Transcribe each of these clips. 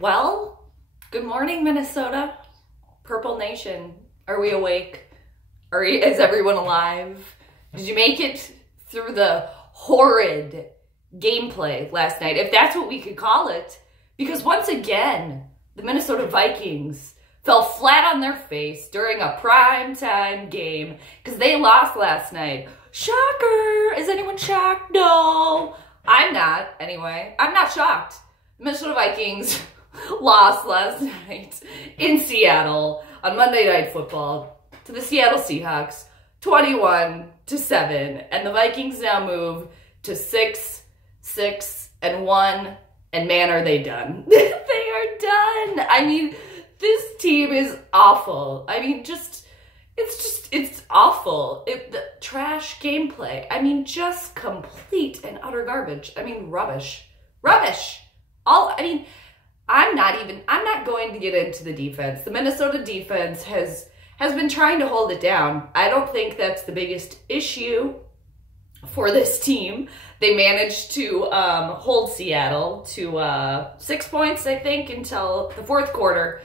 Well, good morning, Minnesota. Purple Nation. Are we awake? Is everyone alive? Did you make it through the horrid gameplay last night, if that's what we could call it? Because once again, the Minnesota Vikings fell flat on their face during a primetime game because they lost last night. Shocker! Is anyone shocked? No. I'm not, anyway. I'm not shocked. Minnesota Vikings lost last night in Seattle on Monday Night Football to the Seattle Seahawks, 21-7, and the Vikings now move to 6-1, and man, are they done. They are done. I mean, this team is awful. I mean, it's awful. The trash gameplay. I mean, just complete and utter garbage. I mean, rubbish. I'm not going to get into the defense. The Minnesota defense has been trying to hold it down. I don't think that's the biggest issue for this team. They managed to hold Seattle to 6 points, I think, until the fourth quarter.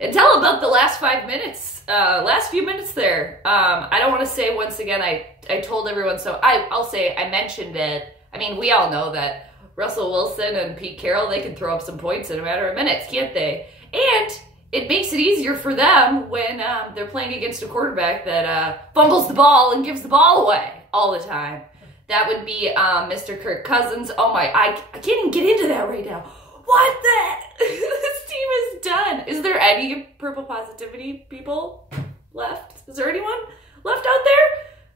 Until about the last 5 minutes, last few minutes there. I don't want to say once again, I told everyone, so I'll say I mentioned it. I mean, we all know that Russell Wilson and Pete Carroll, they can throw up some points in a matter of minutes, can't they? And it makes it easier for them when they're playing against a quarterback that fumbles the ball and gives the ball away all the time. That would be Mr. Kirk Cousins. Oh my, I can't even get into that right now. What the? This team is done. Is there any purple positivity people left? Is there anyone left out there?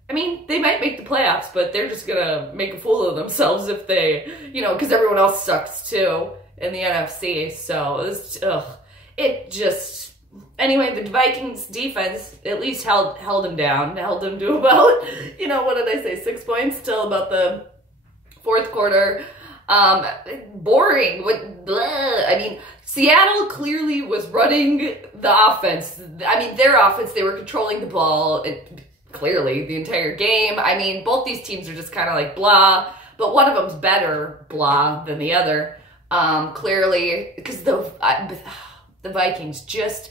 I mean, they might make the playoffs, but they're just going to make a fool of themselves if they, because everyone else sucks too in the NFC. So, anyway, the Vikings defense at least held him down, held him to about, what did I say, 6 points till about the fourth quarter. Boring. I mean, Seattle clearly was running the offense. I mean, their offense, they were controlling the ball clearly the entire game. I mean, both these teams are just kind of like blah, but one of them's better blah than the other. Clearly, because the Vikings just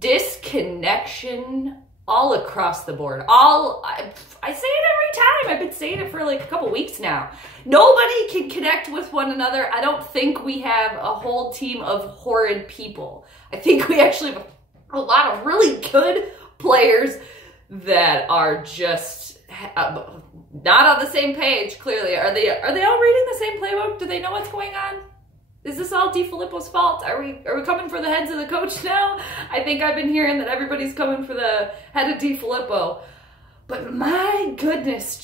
disconnection all across the board. I say it every time. I've been saying it for like a couple weeks now. Nobody can connect with one another. I don't think we have a whole team of horrid people. I think we actually have a lot of really good players that are just not on the same page, clearly. Are they all reading the same playbook? Do they know what's going on? Is this all DiFilippo's fault? Are we coming for the heads of the coach now? I think I've been hearing that everybody's coming for the head of DiFilippo. But my goodness,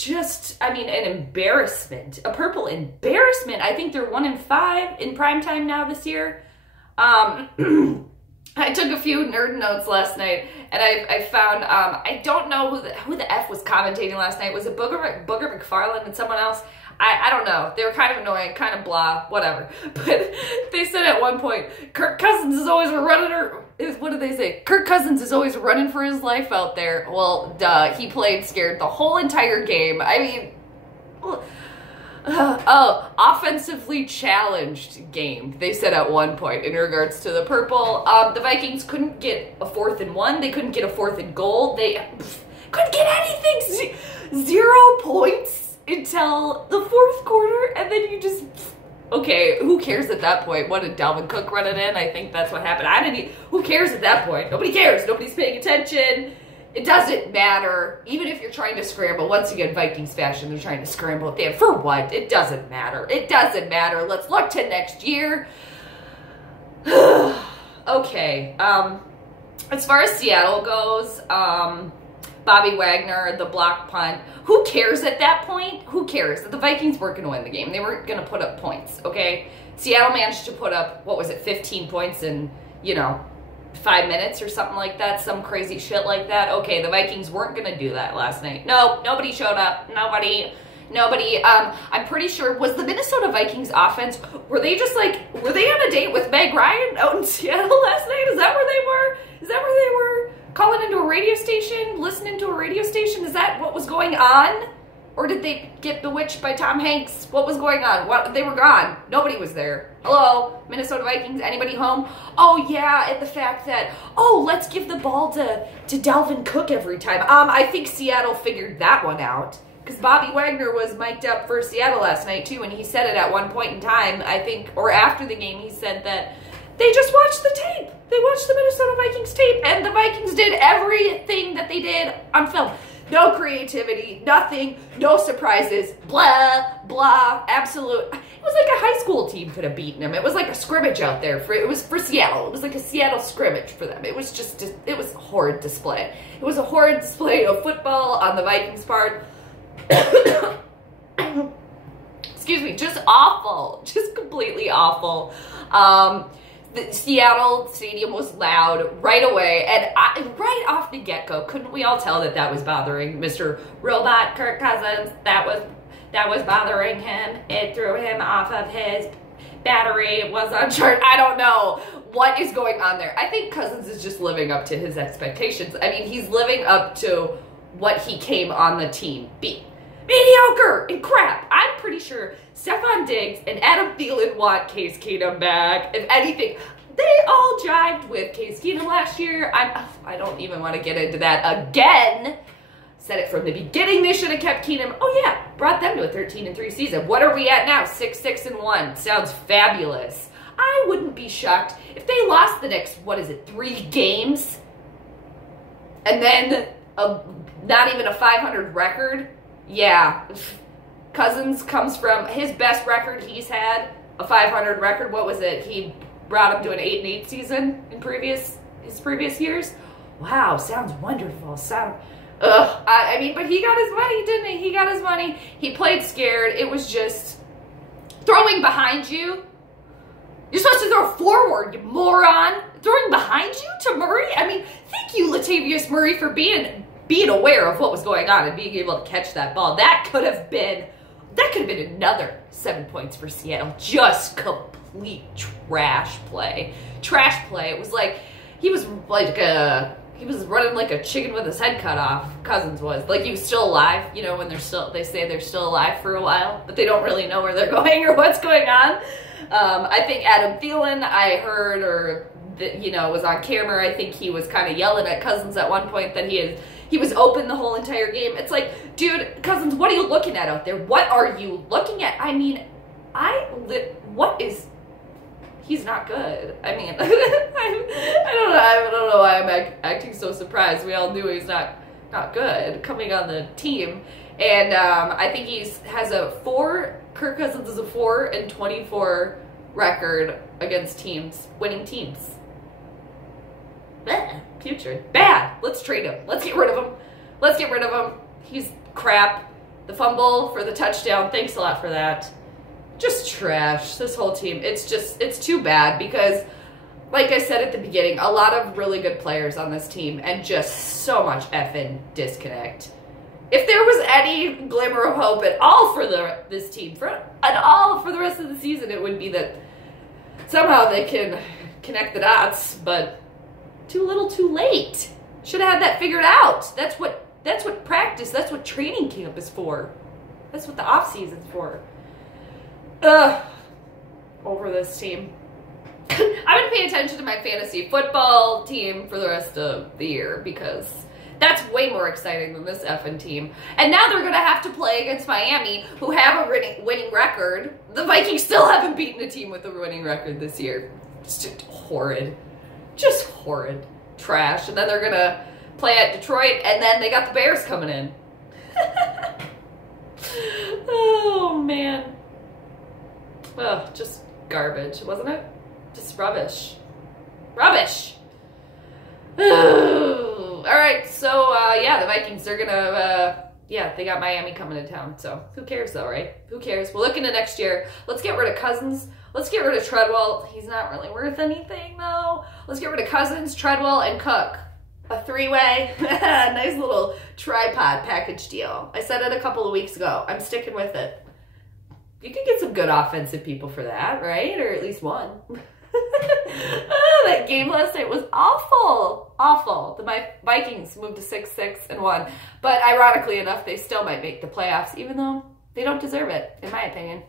an embarrassment. A purple embarrassment. I think they're 1-5 in primetime now this year. I took a few nerd notes last night, and I found, I don't know who the F was commentating last night. Was it Booger McFarland and someone else? I don't know. They were kind of annoying, kind of blah, whatever. But they said at one point, Kirk Cousins is always running, what did they say? Kirk Cousins is always running for his life out there. Well, duh, he played scared the whole entire game. I mean, offensively challenged game, they said at one point in regards to the purple. The Vikings couldn't get a 4th and 1. They couldn't get a 4th and goal. They couldn't get anything. 0 points until the fourth quarter, and then you just, okay, who cares at that point? What did Dalvin Cook run it in? I think that's what happened. Who cares at that point? Nobody cares. Nobody's paying attention. It doesn't matter. Even if you're trying to scramble, once again, Vikings fashion, they're trying to scramble. For what? It doesn't matter. It doesn't matter. Let's look to next year. Okay. As far as Seattle goes, Bobby Wagner, the block punt. Who cares at that point? Who cares? The Vikings weren't going to win the game. They weren't going to put up points, okay? Seattle managed to put up, 15 points in, 5 minutes or something like that, some crazy shit like that. Okay, the Vikings weren't going to do that last night. No, nobody showed up. Nobody. I'm pretty sure, was the Minnesota Vikings offense, were they on a date with Meg Ryan out in Seattle last night? Is that where they were? Calling into a radio station? Listening to a radio station? Is that what was going on? Or did they get bewitched by Tom Hanks? What was going on? They were gone. Nobody was there. Hello, Minnesota Vikings, anybody home? Oh yeah, and the fact that, oh, let's give the ball to Dalvin Cook every time. I think Seattle figured that one out. Because Bobby Wagner was mic'd up for Seattle last night too, and he said it at one point in time, I think, or after the game, he said that they just watched the tape. They watched the Minnesota Vikings tape, and the Vikings did everything that they did on film. No creativity, nothing, no surprises, blah, blah, absolute. It was like a high school team could have beaten them. It was like a scrimmage out there. It was for Seattle. It was like a Seattle scrimmage for them. It was just it was a horrid display. It was a horrid display of football on the Vikings' part. Excuse me, just awful. Just completely awful. The Seattle stadium was loud right away, and right off the get-go, couldn't we all tell that that was bothering Mr. Robot Kirk Cousins? That was bothering him. It threw him off of his battery. It was uncharged. I don't know what is going on there. I think Cousins is just living up to his expectations. I mean, he's living up to what he came on the team being. Mediocre and crap. I'm pretty sure Stephon Diggs and Adam Thielen want Case Keenum back. If anything, they all jived with Case Keenum last year. I don't even want to get into that again. Said it from the beginning. They should have kept Keenum. Oh yeah, brought them to a 13-3 season. What are we at now? 6-6-1. Sounds fabulous. I wouldn't be shocked if they lost the next, 3 games, and then not even a 500 record. Yeah, Cousins comes from his best record he's had, a 500 record. What was it? He brought him to an 8-8 season in his previous years. Wow, sounds wonderful. I mean, but he got his money, didn't he? He got his money. He played scared. It was just throwing behind you. You're supposed to throw forward, you moron. Throwing behind you to Murray? I mean, thank you, Latavius Murray, for being aware of what was going on and being able to catch that ball. That could have been another 7 points for Seattle. Just complete trash play. Trash play. It was like he was running like a chicken with his head cut off. Cousins was. Like he was still alive, you know, when they say they're still alive for a while, but they don't really know where they're going or what's going on. I think Adam Thielen, I heard, was on camera. I think he was kind of yelling at Cousins at one point that he was open the whole entire game. It's like, dude, Cousins, what are you looking at out there? What are you looking at? I mean, he's not good. I mean, I don't know why I'm acting so surprised. We all knew he's not good coming on the team. And I think Kirk Cousins is a 4-24 record against winning teams. Blech, putrid. Bad. Let's trade him. Let's get rid of him. He's crap. The fumble for the touchdown, thanks a lot for that. Just trash, this whole team. It's too bad because, like I said at the beginning, a lot of really good players on this team and just so much effing disconnect. If there was any glimmer of hope at all for this team, for the rest of the season, it would be that somehow they can connect the dots, but too little too late. Should have had that figured out. That's what practice, that's what training camp is for. That's what the off season's for. Over this team. I'm going to pay attention to my fantasy football team for the rest of the year because that's way more exciting than this effing team. And now they're going to have to play against Miami, who have a winning record. The Vikings still haven't beaten a team with a winning record this year. It's just horrid. Just horrid. Trash. And then they're going to play at Detroit, and then they got the Bears coming in. Oh, man. Ugh, just garbage, wasn't it? Just rubbish. Rubbish! All right, so, yeah, the Vikings, they're gonna, they got Miami coming to town, so who cares, though, right? Who cares? We'll look into next year. Let's get rid of Cousins. Let's get rid of Treadwell. He's not really worth anything, though. Let's get rid of Cousins, Treadwell, and Cook. A three-way, nice little tripod package deal. I said it a couple of weeks ago. I'm sticking with it. You can get some good offensive people for that, right? Or at least one. That game last night was awful. Awful. The Vikings moved to 6-6 and won. But ironically enough, they still might make the playoffs, even though they don't deserve it, in my opinion.